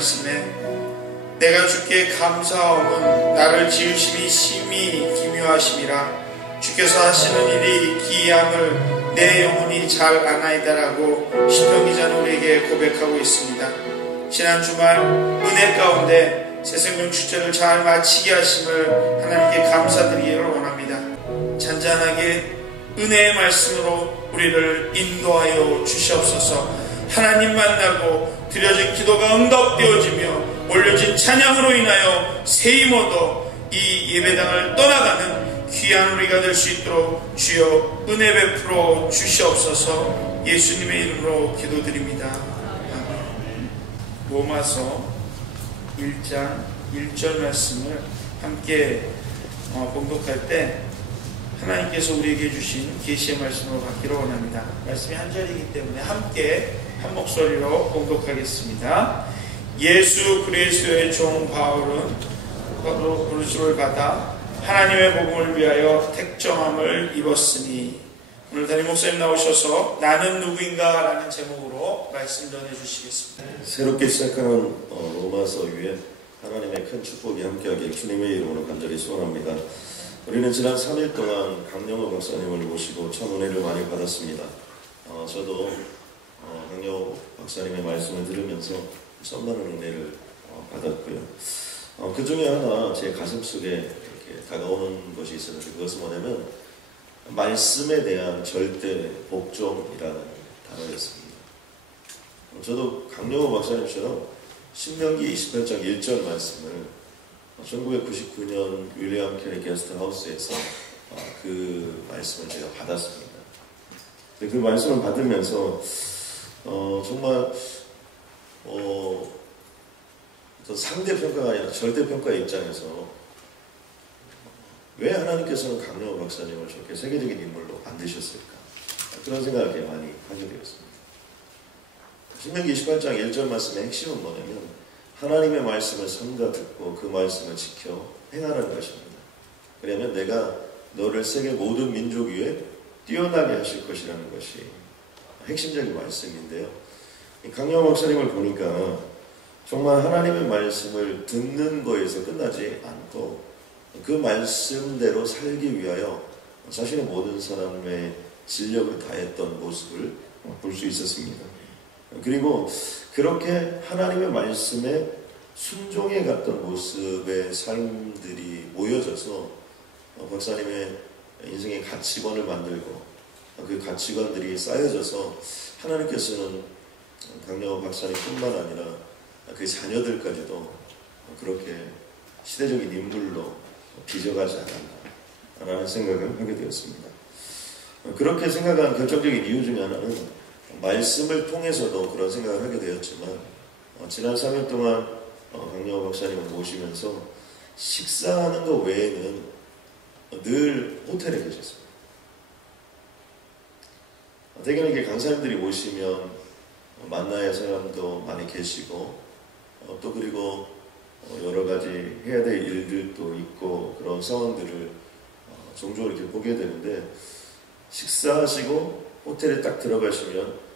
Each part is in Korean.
말씀에 내가 주께 감사함은 나를 지으심이 심히 기묘하심이라 주께서 하시는 일이 기이함을 내 영혼이 잘 아나이다라고 시편 기자는 우리에게 고백하고 있습니다. 지난 주말 은혜 가운데 새생명 축제를 잘 마치게 하심을 하나님께 감사드리기를 원합니다. 잔잔하게 은혜의 말씀으로 우리를 인도하여 주시옵소서. 하나님 만나고 드려진 기도가 응답되어지며 올려진 찬양으로 인하여 세임 얻어 이 예배당을 떠나가는 귀한 우리가 될 수 있도록 주여 은혜 베풀어 주시옵소서. 예수님의 이름으로 기도드립니다. 아멘. 로마서 1장 1절 말씀을 함께 봉독할 때 하나님께서 우리에게 주신 계시의 말씀으로 받기를 원합니다. 말씀이 한 절이기 때문에 함께 한 목소리로 봉독하겠습니다. 예수 그리스도의 종 바울은 부르심을 받아 하나님의 복음을 위하여 택정함을 입었으니. 오늘 담임 목사님 나오셔서 나는 누구인가 라는 제목으로 말씀 전해주시겠습니다. 새롭게 시작하는 로마서 위에 하나님의 큰 축복이 함께하길 주님의 이름으로 간절히 소원합니다. 우리는 지난 3일 동안 강영호 박사님을 모시고 참 은혜를 많이 받았습니다. 저도 강영호 박사님의 말씀을 들으면서 참 많은 은혜를 받았고요. 그 중에 하나 제 가슴속에 이렇게 다가오는 것이 있었는데 그것은 뭐냐면 말씀에 대한 절대 복종이라는 단어였습니다. 저도 강영호 박사님처럼 신명기 28장 1절 말씀을 1999년 윌리엄 캐리 게스트하우스에서 그 말씀을 제가 받았습니다. 그 말씀을 받으면서 정말 상대평가가 아니라 절대평가의 입장에서 왜 하나님께서는 강영호 박사님을 저렇게 세계적인 인물로 만드셨을까? 그런 생각을 많이 하게 되었습니다. 신명기 28장 1절 말씀의 핵심은 뭐냐면 하나님의 말씀을 삼가 듣고 그 말씀을 지켜 행하라는 것입니다. 그러면 내가 너를 세계 모든 민족 위에 뛰어나게 하실 것이라는 것이 핵심적인 말씀인데요. 강영호 박사님을 보니까 정말 하나님의 말씀을 듣는 거에서 끝나지 않고 그 말씀대로 살기 위하여 자신의 모든 사람의 진력을 다했던 모습을 볼 수 있었습니다. 그리고 그렇게 하나님의 말씀에 순종해 갔던 모습의 삶들이 모여져서 박사님의 인생의 가치관을 만들고 그 가치관들이 쌓여져서 하나님께서는 강영호 박사님뿐만 아니라 그 자녀들까지도 그렇게 시대적인 인물로 빚어가지 않았나라는 생각을 하게 되었습니다. 그렇게 생각한 결정적인 이유 중에 하나는 말씀을 통해서도 그런 생각을 하게 되었지만 지난 3일 동안 강영호 박사님을 모시면서 식사하는 것 외에는 늘 호텔에 계셨습니다. 대개 이렇게 강사님들이 모시면 만나야 사람도 많이 계시고 또 그리고 여러 가지 해야 될 일들도 있고 그런 상황들을 종종 이렇게 보게 되는데 식사하시고 호텔에 딱 들어가시면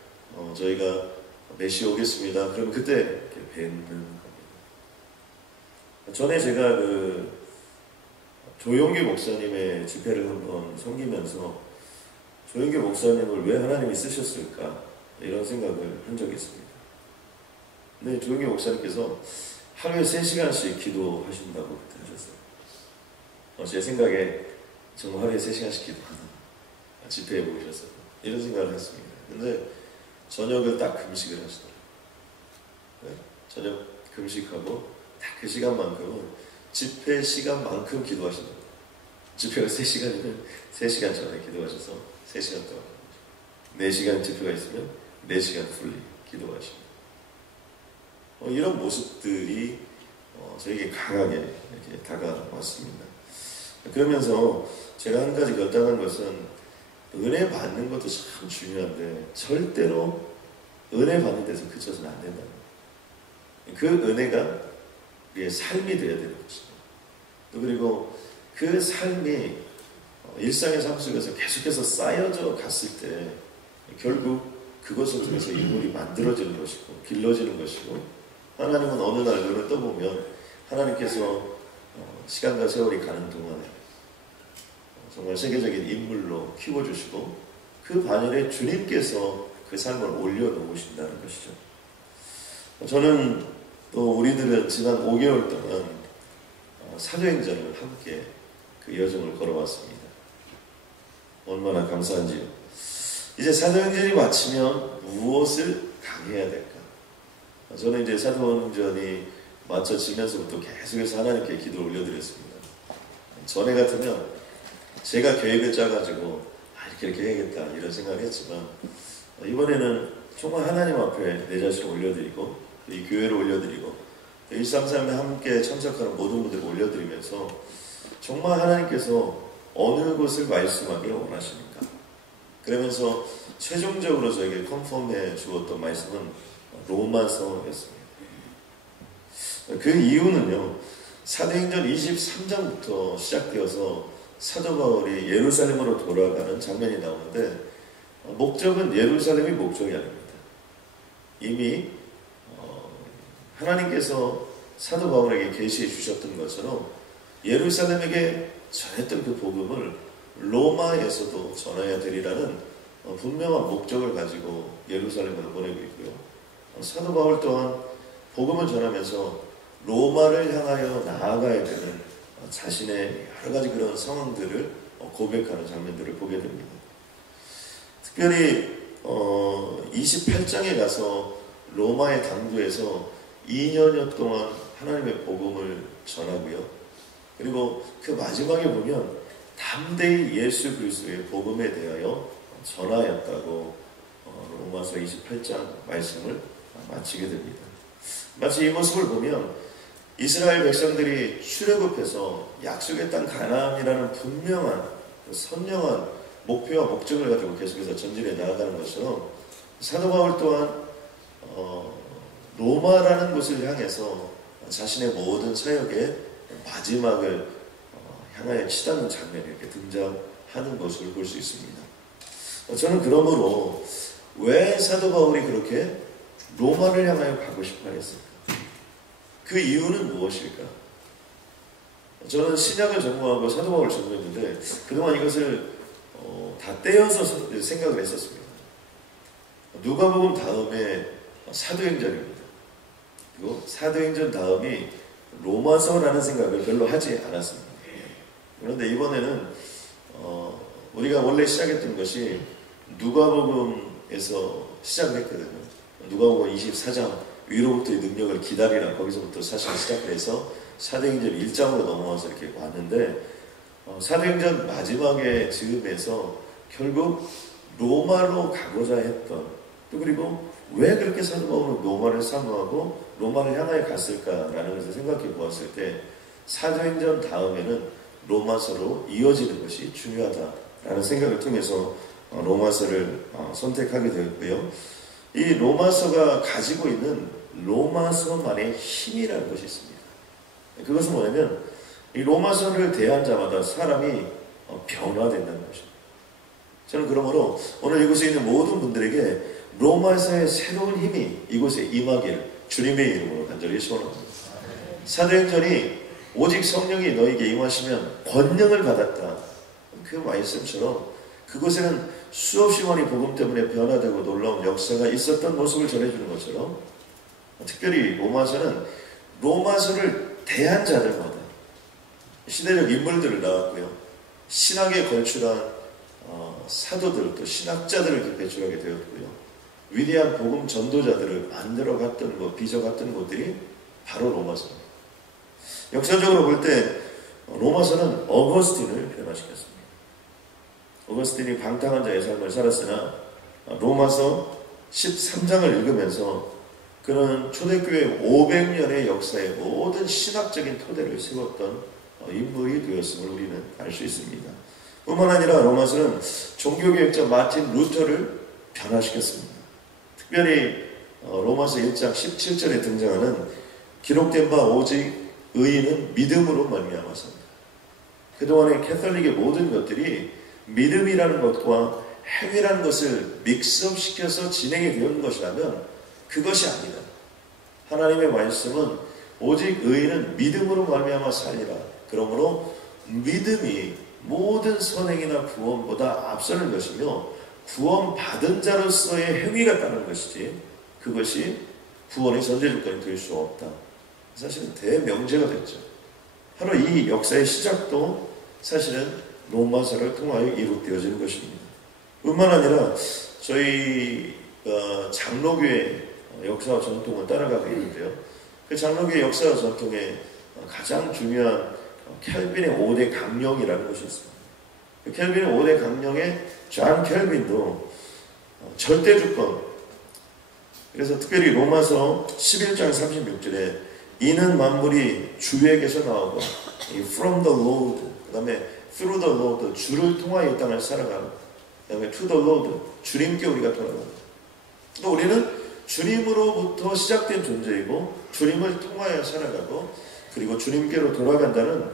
저희가 몇 시에 오겠습니다. 그럼 그때 이렇게 뵙는 겁니다. 전에 제가 그 조용기 목사님의 집회를 한번 섬기면서 조용기 목사님을 왜 하나님이 쓰셨을까 이런 생각을 한 적이 있습니다. 근데 조용기 목사님께서 하루에 3시간씩 기도하신다고 그때 하셨어요. 제 생각에 정말 하루에 3시간씩 기도하나 집회에 모이셨어요. 이런 생각을 했습니다. 근데 저녁을 딱 금식을 하시더라고요. 네? 저녁 금식하고 딱 그 시간만큼은 집회 시간만큼 기도하시더라고요. 집회가 3시간이면 3시간 전에 기도하셔서 3시간 동안 4시간 집회가 있으면 4시간 풀리 기도하십니다. 이런 모습들이 저에게 강하게 이렇게 다가왔습니다. 그러면서 제가 한 가지 결단한 것은 은혜 받는 것도 참 중요한데 절대로 은혜 받는 데서 그쳐서는 안 된다는 거예요. 그 은혜가 우리의 삶이 되어야 되는 것입니다. 또 그리고 그 삶이 일상의 삶 속에서 계속해서 쌓여져 갔을 때 결국 그것을 통해서 인물이 만들어지는 것이고 길러지는 것이고 하나님은 어느 날 눈을 떠보면 하나님께서 시간과 세월이 가는 동안에 정말 세계적인 인물로 키워주시고 그 반열에 주님께서 그 삶을 올려놓으신다는 것이죠. 저는 또 우리들은 지난 5개월 동안 사도행전을 함께 그 여정을 걸어왔습니다. 얼마나 감사한지요. 이제 사도행전이 마치면 무엇을 강해야 될까? 저는 이제 사도행전이 마쳐지면서부터 계속해서 하나님께 기도를 올려드렸습니다. 전에 같으면 제가 계획을 짜가지고 이렇게 해야겠다 이런 생각을 했지만 이번에는 정말 하나님 앞에 내 자신을 올려드리고 이 교회를 올려드리고 133에 함께 참석하는 모든 분들을 올려드리면서 정말 하나님께서 어느 것을 말씀하기를 원하십니까? 그러면서 최종적으로 저에게 컨펌해 주었던 말씀은 로마서였습니다. 그 이유는요, 사도행전 23장부터 시작되어서 사도 바울이 예루살렘으로 돌아가는 장면이 나오는데 목적은 예루살렘이 목적이 아닙니다. 이미 하나님께서 사도 바울에게 계시해 주셨던 것처럼 예루살렘에게 전했던 그 복음을 로마에서도 전해야 되리라는 분명한 목적을 가지고 예루살렘으로 보내고 있고요. 사도 바울 또한 복음을 전하면서 로마를 향하여 나아가야 되는 자신의 여러 가지 그런 상황들을 고백하는 장면들을 보게 됩니다. 특별히 28장에 가서 로마의 당도에서 2년여 동안 하나님의 복음을 전하고요. 그리고 그 마지막에 보면 담대히 예수 그리스도의 복음에 대하여 전하였다고 로마서 28장 말씀을 마치게 됩니다. 마치 이 모습을 보면 이스라엘 백성들이 출애굽해서 약속의 땅 가나안이라는 분명한 선명한 목표와 목적을 가지고 계속해서 전진해 나아가는 것처럼 사도 바울 또한 로마라는 곳을 향해서 자신의 모든 사역의 마지막을 향하여 치닫는 장면이 이렇게 등장하는 것을 볼 수 있습니다. 저는 그러므로 왜 사도 바울이 그렇게 로마를 향하여 가고 싶어 했을까? 그 이유는 무엇일까? 저는 신약을 전공하고 사도 바울을 전공했는데 그동안 이것을 다 떼어서 생각을 했었습니다. 누가복음 다음에 사도행전입니다. 그리고 사도행전 다음이 로마서라는 생각을 별로 하지 않았습니다. 그런데 이번에는 우리가 원래 시작했던 것이 누가복음에서 시작을 했거든요. 누가복음 24장 위로부터의 능력을 기다리라 거기서부터 사실 시작을 해서 사도행전 1장으로 넘어와서 이렇게 왔는데 사도행전 마지막에 즈음에서 결국 로마로 가고자 했던 또 그리고 왜 그렇게 사도 바울은 로마를 사모하고 로마를 향하여 갔을까라는 것을 생각해 보았을 때 사도행전 다음에는 로마서로 이어지는 것이 중요하다라는 생각을 통해서 로마서를 선택하게 되었고요. 이 로마서가 가지고 있는 로마서만의 힘이라는 것이 있습니다. 그것은 뭐냐면 이 로마서를 대한 자마다 사람이 변화된다는 것입니다. 저는 그러므로 오늘 이곳에 있는 모든 분들에게 로마서의 새로운 힘이 이곳에 임하기를 주님의 이름으로 간절히 소원합니다. 사도행전이 오직 성령이 너에게 임하시면 권능을 받았다. 그 말씀처럼 그곳에는 수없이 많이 복음 때문에 변화되고 놀라운 역사가 있었던 모습을 전해주는 것처럼 특별히 로마서는 로마서를 대한 자들마다 시대적 인물들을 낳았고요. 신학에 걸출한 사도들 또 신학자들을 배출하게 되었고요. 위대한 복음 전도자들을 만들어갔던 것, 빚어갔던 것들이 바로 로마서입니다. 역사적으로 볼 때 로마서는 어거스틴을 변화시켰습니다. 어거스틴이 방탕한 자의 삶을 살았으나 로마서 13장을 읽으면서 그는 초대교회 500년의 역사의 모든 신학적인 토대를 세웠던 인물이 되었음을 우리는 알 수 있습니다. 뿐만 아니라 로마서는 종교개혁자 마틴 루터를 변화시켰습니다. 특별히 로마서 1장 17절에 등장하는 기록된 바 오직 의인은 믿음으로 말미암아서입니다. 그동안의 캐톨릭의 모든 것들이 믿음이라는 것과 행위라는 것을 믹스업 시켜서 진행이 되는 것이라면 그것이 아니다. 하나님의 말씀은 오직 의인은 믿음으로 말미암아 살리라. 그러므로 믿음이 모든 선행이나 구원보다 앞서는 것이며 구원받은 자로서의 행위가 따르는 것이지 그것이 구원의 전제조건이 될 수 없다. 사실은 대명제가 됐죠. 바로 이 역사의 시작도 사실은 로마서를 통하여 이룩되어지는 것입니다. 뿐만 아니라 저희 장로교의 역사와 전통을 따라가고 있는데요. 그 장로교의 역사와 전통에 가장 중요한 켈빈의 5대 강령이라는 것이 있습니다. 그 켈빈의 5대 강령의 존 켈빈도 절대주권, 그래서 특별히 로마서 11장 36절에 이는 만물이 주에게서 나오고 from the Lord, 그 다음에 through the Lord, 주를 통하여 이 땅을 살아가고, 그 다음에 to the Lord, 주님께 우리가 돌아가고, 또 우리는 주님으로부터 시작된 존재이고 주님을 통하여 살아가고 그리고 주님께로 돌아간다는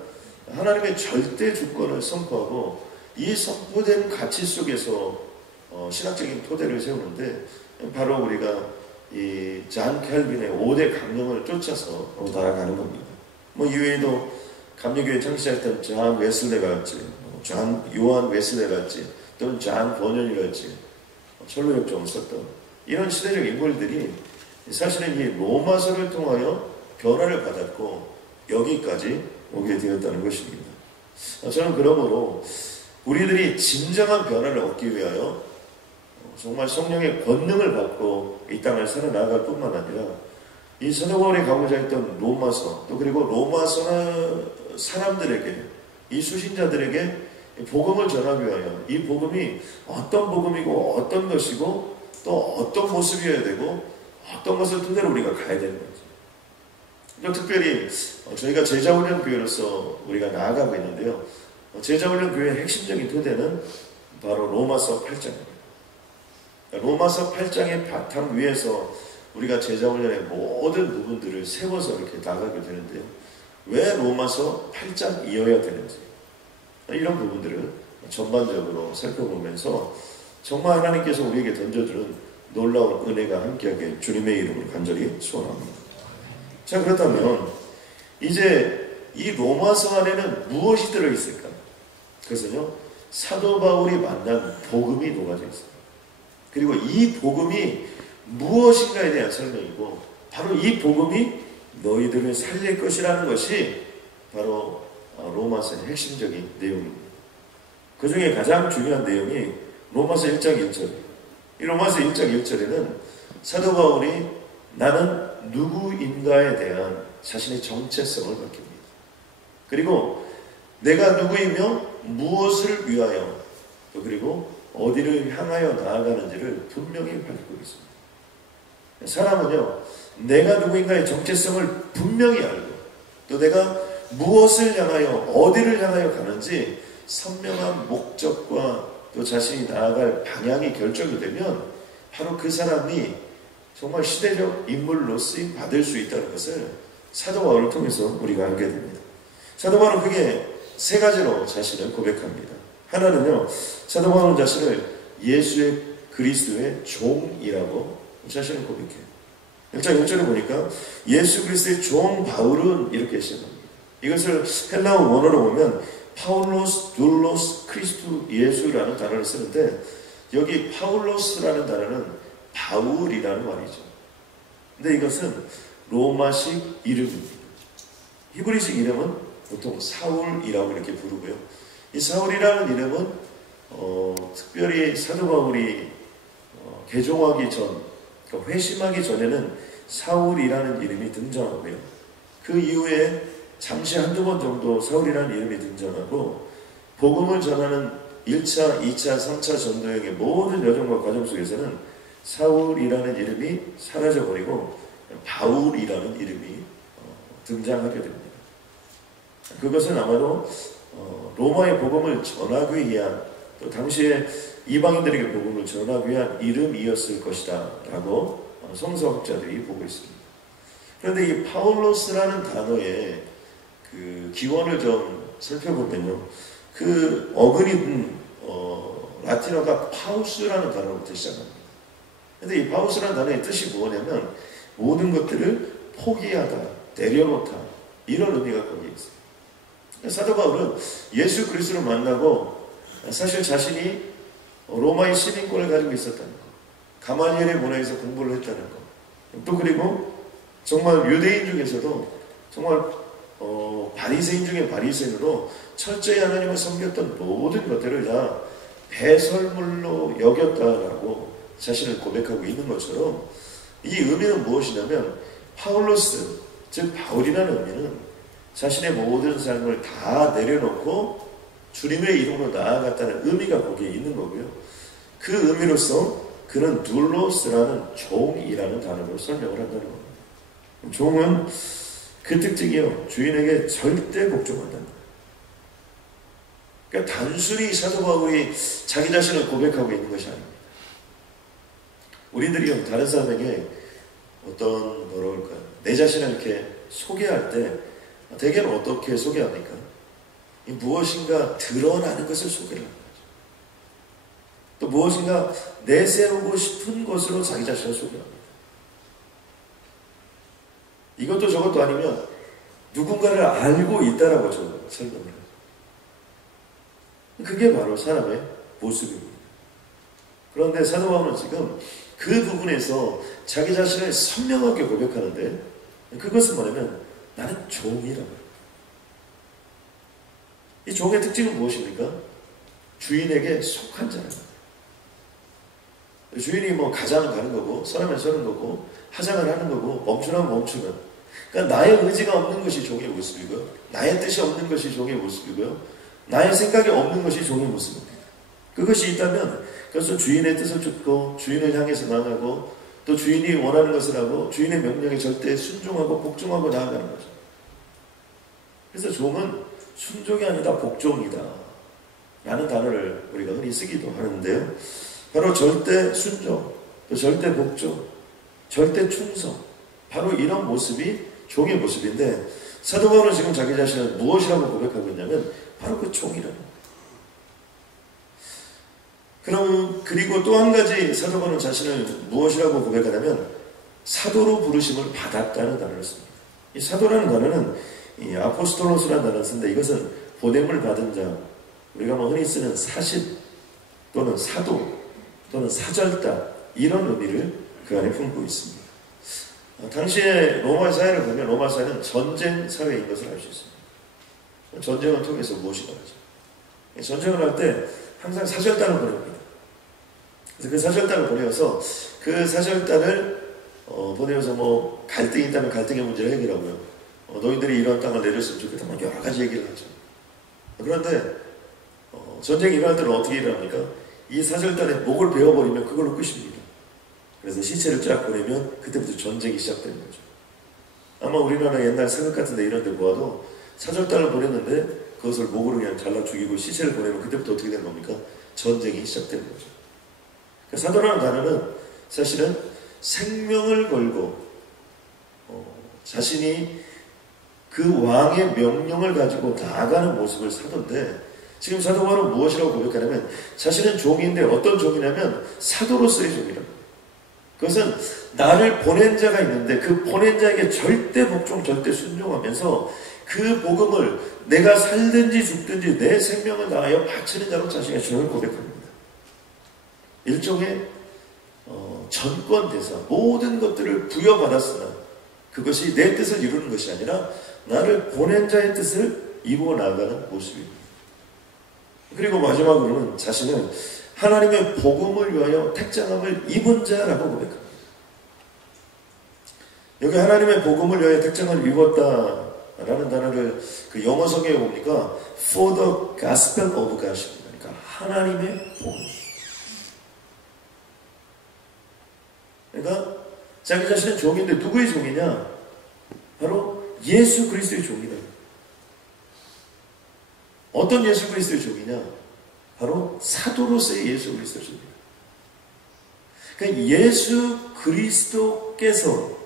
하나님의 절대 주권을 선포하고 이 선포된 가치 속에서 신학적인 토대를 세우는데 바로 우리가 이 존 켈빈의 5대 강령을 쫓아서 나아가는 겁니다. 이외에도 감리교회 창시자였던 존 웨슬레랄지, 존 요한 웨슬레랄지, 또는 존 버년이랄지, 철로역정을 썼던 이런 시대적 인물들이 사실은 이 로마서를 통하여 변화를 받았고 여기까지 오게 되었다는 것입니다. 저는 그러므로 우리들이 진정한 변화를 얻기 위하여 정말 성령의 권능을 받고 이 땅을 살아나갈 뿐만 아니라 이 사도 바울이 가고자 했던 로마서, 또 그리고 로마서 사람들에게, 이 수신자들에게 복음을 전하기 위하여 이 복음이 어떤 복음이고 어떤 것이고 또 어떤 모습이어야 되고 어떤 것을 토대로 우리가 가야 되는 거죠. 특별히 저희가 제자훈련교회로서 우리가 나아가고 있는데요. 제자훈련교회의 핵심적인 토대는 바로 로마서 8장입니다. 로마서 8장의 바탕 위에서 우리가 제자훈련의 모든 부분들을 세워서 이렇게 나가게 되는데요. 왜 로마서 8장이어야 되는지 이런 부분들을 전반적으로 살펴보면서 정말 하나님께서 우리에게 던져주는 놀라운 은혜가 함께하게 주님의 이름을 간절히 소원합니다. 자, 그렇다면 이제 이 로마서 안에는 무엇이 들어있을까? 그래서요, 사도 바울이 만난 복음이 녹아져 있습니다. 그리고 이 복음이 무엇인가에 대한 설명이고 바로 이 복음이 너희들을 살릴 것이라는 것이 바로 로마서의 핵심적인 내용입니다. 그 중에 가장 중요한 내용이 로마서 1장 1절. 이 로마서 1장 1절에는 사도 바울이 나는 누구인가에 대한 자신의 정체성을 밝힙니다. 그리고 내가 누구이며 무엇을 위하여 또 그리고 어디를 향하여 나아가는지를 분명히 밝히고 있습니다. 사람은요, 내가 누구인가의 정체성을 분명히 알고 또 내가 무엇을 향하여 어디를 향하여 가는지 선명한 목적과 또 자신이 나아갈 방향이 결정이 되면 바로 그 사람이 정말 시대적 인물로 쓰임 받을 수 있다는 것을 사도 바울을 통해서 우리가 알게 됩니다. 사도 바울은 크게 세 가지로 자신을 고백합니다. 하나는요, 사도 바울은 자신을 예수의 그리스도의 종이라고 자신을 고백해요. 1장 1절에 보니까 예수 그리스도의 종 바울은 이렇게 시작합니다. 이것을 헬라어 원어로 보면 파울로스, 둘로스, 크리스투 예수라는 단어를 쓰는데 여기 파울로스라는 단어는 바울이라는 말이죠. 근데 이것은 로마식 이름입니다. 히브리식 이름은 보통 사울이라고 이렇게 부르고요. 이 사울이라는 이름은 특별히 사도 바울이 개종하기 전, 그러니까 회심하기 전에는 사울이라는 이름이 등장하고요. 그 이후에 잠시 한두 번 정도 사울이라는 이름이 등장하고 복음을 전하는 1차, 2차, 3차 전도행의 모든 여정과 과정 속에서는 사울이라는 이름이 사라져버리고 바울이라는 이름이 등장하게 됩니다. 그것은 아마도 로마의 복음을 전하기 위한 또 당시에 이방인들에게 복음을 전하기 위한 이름이었을 것이다 라고 성서학자들이 보고 있습니다. 그런데 이 파울로스라는 단어의 그 기원을 좀 살펴보면요, 그 어근이 라틴어가 파우스라는 단어부터 시작합니다. 그런데 이 파우스라는 단어의 뜻이 뭐냐면 모든 것들을 포기하다, 내려놓다 이런 의미가 거기에 있어요. 사도 바울은 예수 그리스도를 만나고 사실 자신이 로마의 시민권을 가지고 있었다는 것, 가말리엘의 문화에서 공부를 했다는 것, 또 그리고 정말 유대인 중에서도 정말 바리새인 중에 바리새인으로 철저히 하나님을 섬겼던 모든 것들을 다 배설물로 여겼다라고 자신을 고백하고 있는 것처럼, 이 의미는 무엇이냐면 파울로스, 즉 바울이라는 의미는 자신의 모든 삶을 다 내려놓고 주님의 이름으로 나아갔다는 의미가 거기에 있는 거고요. 그 의미로서 그는 둘로스라는 종이라는 단어로 설명을 한다는 겁니다. 종은 그 특징이요, 주인에게 절대 복종한다는 거예요. 그러니까 단순히 사도 바울이 자기 자신을 고백하고 있는 것이 아닙니다. 우리들이요, 다른 사람에게 어떤 내 자신을 이렇게 소개할 때 대개는 어떻게 소개합니까? 무엇인가 드러나는 것을 소개를 합니다. 또 무엇인가 내세우고 싶은 것으로 자기 자신을 소개합니다. 이것도 저것도 아니면 누군가를 알고 있다라고 설명을 해요. 그게 바로 사람의 모습입니다. 그런데 사도 바울은 지금 그 부분에서 자기 자신을 선명하게 고백하는데, 그것은 뭐냐면 나는 종이라고 해요. 이 종의 특징은 무엇입니까? 주인에게 속한 자라는 거예요. 주인이 가자면 가는 거고, 서라면 서는 거고, 하자면 하는 거고, 멈추라면 멈추는. 그러니까 나의 의지가 없는 것이 종의 모습이고요, 나의 뜻이 없는 것이 종의 모습이고요, 나의 생각이 없는 것이 종의 모습입니다. 그것이 있다면 그것은 주인의 뜻을 쫓고 주인을 향해서 나아가고, 또 주인이 원하는 것을 하고 주인의 명령에 절대 순종하고 복종하고 나아가는 거죠. 그래서 종은 순종이 아니다 복종이다 라는 단어를 우리가 흔히 쓰기도 하는데요, 바로 절대 순종, 또 절대 복종, 절대 충성, 바로 이런 모습이 종의 모습인데, 사도 바울은 지금 자기 자신을 무엇이라고 고백하고 있냐면 바로 그 종이라는 거예요. 그리고 또 한 가지 사도 바울은 자신을 무엇이라고 고백하냐면 사도로 부르심을 받았다는 단어를 씁니다. 이 사도라는 단어는 이 아포스톨로스라는 단어를 쓰는데, 이것은 보냄을 받은 자, 우리가 흔히 쓰는 사신 또는 사도 또는 사절단, 이런 의미를 그 안에 품고 있습니다. 당시에 로마 사회를 보면 로마 사회는 전쟁 사회인 것을 알 수 있습니다. 전쟁을 통해서 무엇이 나오죠? 전쟁을 할 때 항상 사절단을 보냅니다. 그래서 그 사절단을 보내어서 그 사절단을 보내어서 갈등이 있다면 갈등의 문제를 해결하고요, 너희들이 이런 땅을 내렸으면 좋겠다, 여러 가지 얘기를 하죠. 그런데 전쟁이 일어날 때는 어떻게 일어납니까? 이 사절단의 목을 베어버리면 그걸로 끝입니다. 그래서 시체를 쫙 보내면 그때부터 전쟁이 시작되는 거죠. 아마 우리나라 옛날 사극 같은 데 이런 데 보아도 사절단을 보냈는데 그것을 목으로 그냥 잘라 죽이고 시체를 보내면 그때부터 어떻게 되는 겁니까? 전쟁이 시작되는 거죠. 사도라는 단어는 사실은 생명을 걸고 자신이 그 왕의 명령을 가지고 나아가는 모습을 사도인데, 지금 사도 바울은 무엇이라고 고백하냐면 자신은 종인데 어떤 종이냐면 사도로서의 종이라고. 그것은 나를 보낸 자가 있는데 그 보낸 자에게 절대 복종, 절대 순종하면서 그 복음을 내가 살든지 죽든지 내 생명을 다하여 바치는 자로 자신의 신앙을 고백합니다. 일종의 전권대사, 모든 것들을 부여받았으나 그것이 내 뜻을 이루는 것이 아니라 나를 보낸 자의 뜻을 이루어 나가는 모습입니다. 그리고 마지막으로는 자신은 하나님의 복음을 위하여 택정함을 입은 자라고 고백합니다. 여기 하나님의 복음을 위하여 택정함을 입었다라는 단어를 그 영어 성경에 보니까 for the gospel of God입니다. 그러니까 하나님의 복음. 그러니까 자기 자신은 종인데 누구의 종이냐? 바로 예수 그리스도의 종이다. 어떤 예수 그리스도의 종이냐? 바로 사도로서의 예수 그리스도의 종이다. 그러니까 예수 그리스도께서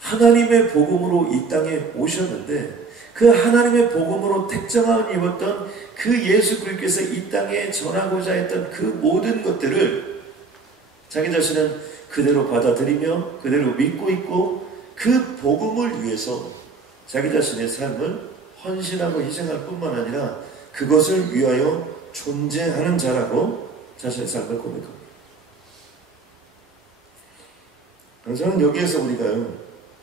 하나님의 복음으로 이 땅에 오셨는데, 그 하나님의 복음으로 택정함을 입었던 그 예수 그리스도께서 이 땅에 전하고자 했던 그 모든 것들을 자기 자신은 그대로 받아들이며 그대로 믿고 있고, 그 복음을 위해서 자기 자신의 삶을 헌신하고 희생할 뿐만 아니라 그것을 위하여 존재하는 자라고 자신의 삶을 고백합니다. 저는 여기에서 우리가요,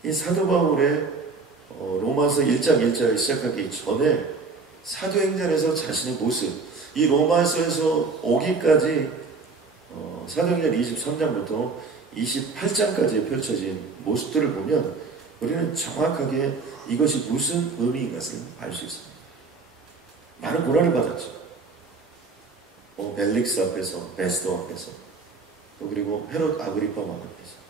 이 사도 바울의 로마서 1장 1절을 시작하기 전에 사도행전에서 자신의 모습, 이 로마서에서 오기까지 사도행전 23장부터 28장까지 펼쳐진 모습들을 보면 우리는 정확하게 이것이 무슨 의미인 것을 알 수 있습니다. 많은 고난을 받았죠. 벨릭스 앞에서, 베스도 앞에서, 또 그리고 헤롯 아그리파 왕 앞에서,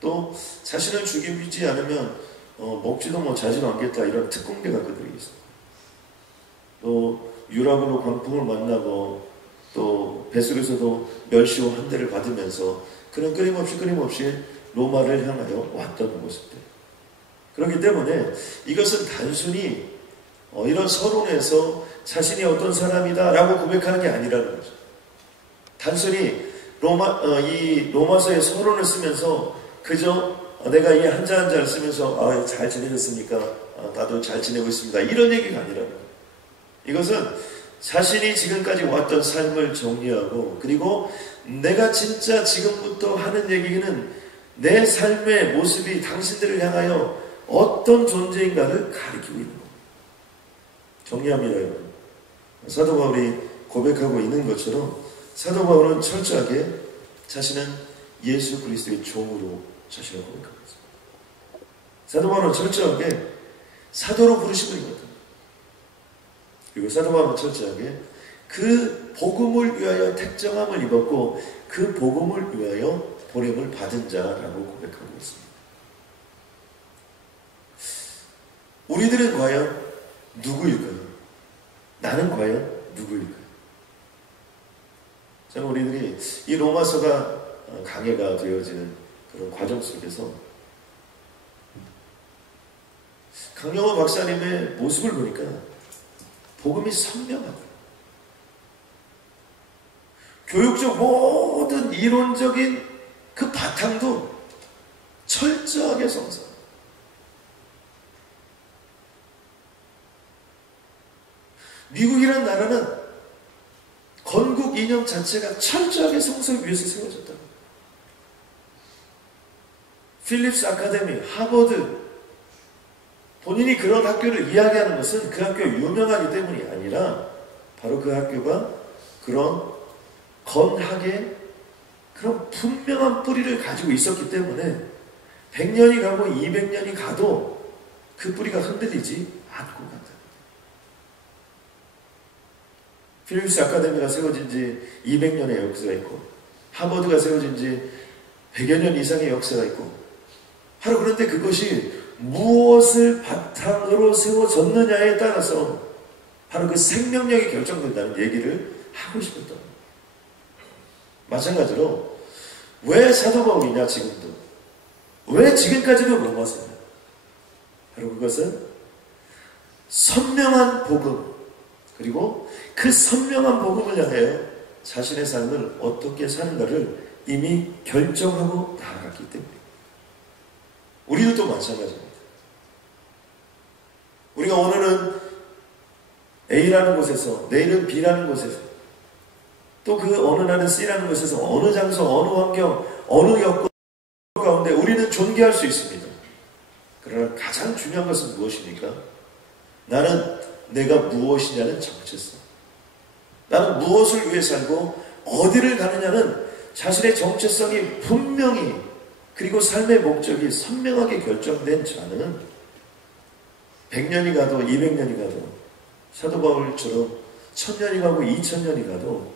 또 자신을 죽이지 않으면 먹지도 자지도 않겠다 이런 특공대가 그들이 있어요. 또 유락으로 광풍을 만나고 또 뱃속에서도 멸시와 한 대를 받으면서 그는 끊임없이 로마를 향하여 왔던 모습들. 그렇기 때문에 이것은 단순히 이런 서론에서 자신이 어떤 사람이다 라고 고백하는 게 아니라는 거죠. 단순히 이 로마서의 서론을 쓰면서 그저 내가 이 한자 한자를 쓰면서 잘 지내셨습니까? 나도 잘 지내고 있습니다. 이런 얘기가 아니라는 거예요. 이것은 자신이 지금까지 왔던 삶을 정리하고, 그리고 내가 진짜 지금부터 하는 얘기는 내 삶의 모습이 당신들을 향하여 어떤 존재인가를 가리키고 있는 겁니다. 정리합니다, 여러분. 사도 바울이 고백하고 있는 것처럼 사도 바울은 철저하게 자신은 예수 그리스도의 종으로 자신을 고백하고 있습니다. 사도 바울은 철저하게 사도로 부르심을 입었다. 그리고 사도 바울은 철저하게 그 복음을 위하여 택정함을 입었고 그 복음을 위하여 보냄을 받은 자라고 고백하고 있습니다. 우리들은 과연 누구일까요? 나는 과연 누구일까요? 저는 우리들이 이 로마서가 강해가 되어지는 그런 과정 속에서 강영호 박사님의 모습을 보니까 복음이 선명하고요. 교육적 모든 이론적인 그 바탕도 철저하게 성사. 미국이라는 나라는 건국 이념 자체가 철저하게 성서 위에서 세워졌다. 필립스 아카데미, 하버드, 본인이 그런 학교를 이야기하는 것은 그 학교가 유명하기 때문이 아니라 바로 그 학교가 그런 건학의 그런 분명한 뿌리를 가지고 있었기 때문에 100년이 가고 200년이 가도 그 뿌리가 흔들리지 않고 간다. 필립스 아카데미가 세워진 지 200년의 역사가 있고 하버드가 세워진 지 100여 년 이상의 역사가 있고 바로 그런데 그것이 무엇을 바탕으로 세워졌느냐에 따라서 바로 그 생명력이 결정된다는 얘기를 하고 싶었던 거예요. 마찬가지로 왜 사도 바울이냐 지금도 왜 지금까지도 로마서냐 바로 그것은 선명한 복음 그리고 그 선명한 복음을 향하여 자신의 삶을 어떻게 사는가를 이미 결정하고 나아갔기 때문에 우리도 또 마찬가지입니다. 우리가 오늘은 A라는 곳에서 내일은 B라는 곳에서 또 그 어느 날은 C라는 곳에서 어느 장소, 어느 환경, 어느 여건 가운데 우리는 존귀할 수 있습니다. 그러나 가장 중요한 것은 무엇입니까? 나는 내가 무엇이냐는 정체성. 나는 무엇을 위해 살고 어디를 가느냐는 자신의 정체성이 분명히 그리고 삶의 목적이 선명하게 결정된 자는 100년이 가도 200년이 가도 사도 바울처럼 1000년이 가고 2000년이 가도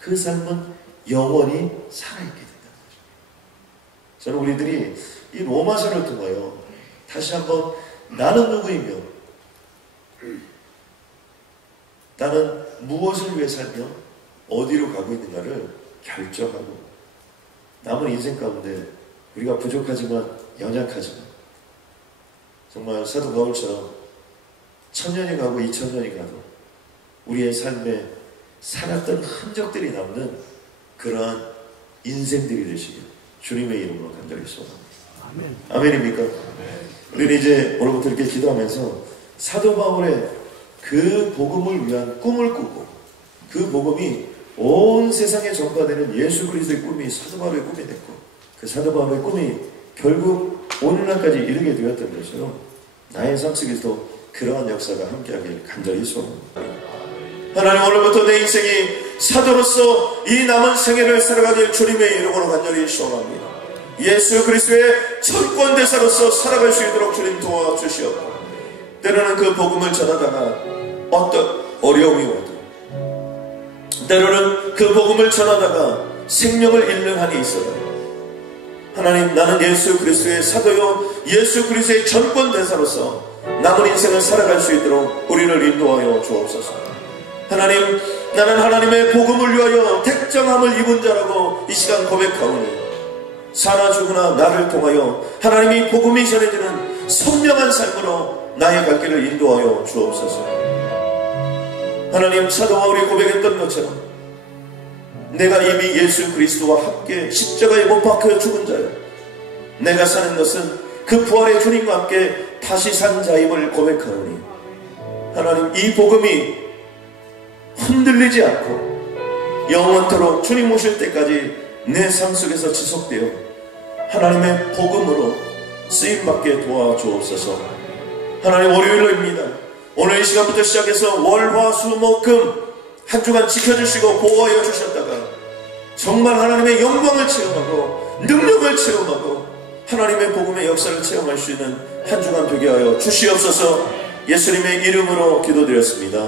그 삶은 영원히 살아있게 된다는 거죠. 저는 우리들이 이 로마서를 통하여 다시 한번 나는 누구이며 나는 무엇을 위해 살며 어디로 가고 있는가를 결정하고 남은 인생 가운데 우리가 부족하지만 연약하지만 정말 사도 바울처럼 1000년이 가고 2000년이 가도 우리의 삶에 살았던 흔적들이 남는 그러한 인생들이 되시길 주님의 이름으로 간절히 소원합니다. 아멘입니까? 우리는 이제 오늘부터 이렇게 기도하면서 사도 바울의 그 복음을 위한 꿈을 꾸고 그 복음이 온 세상에 전파되는 예수 그리스도의 꿈이 사도 바울의 꿈이 됐고 그 사도 바울의 꿈이 결국 오늘날까지 이르게 되었던 것처럼 나의 삶 속에서도 그러한 역사가 함께하길 간절히 소원합니다. 하나님, 오늘부터 내 인생이 사도로서 이 남은 생애를 살아가길 주님의 이름으로 간절히 소원합니다. 예수 그리스도의 천권대사로서 살아갈 수 있도록 주님 도와주시옵고, 때로는 그 복음을 전하다가 어떤 어려움이 오도, 때로는 그 복음을 전하다가 생명을 잃는 한이 있어도 하나님, 나는 예수 그리스도의 사도요 예수 그리스도의 전권대사로서 남은 인생을 살아갈 수 있도록 우리를 인도하여 주옵소서. 하나님, 나는 하나님의 복음을 위하여 택정함을 입은 자라고 이 시간 고백하오니 사나 죽으나 나를 통하여 하나님이 복음이 전해지는 선명한 삶으로 나의 갈 길을 인도하여 주옵소서. 하나님, 사도 바울이 고백했던 것처럼 내가 이미 예수 그리스도와 함께 십자가에 못 박혀 죽은 자요, 내가 사는 것은 그 부활의 주님과 함께 다시 산 자임을 고백하오니 하나님, 이 복음이 흔들리지 않고 영원토록 주님 오실 때까지 내 삶 속에서 지속되어 하나님의 복음으로 쓰임받게 도와주옵소서. 하나님, 월요일로입니다. 오늘 이 시간부터 시작해서 월, 화, 수, 목, 금 한 주간 지켜주시고 보호하여 주셨다가 정말 하나님의 영광을 체험하고 능력을 체험하고 하나님의 복음의 역사를 체험할 수 있는 한 주간 되게 하여 주시옵소서. 예수님의 이름으로 기도드렸습니다.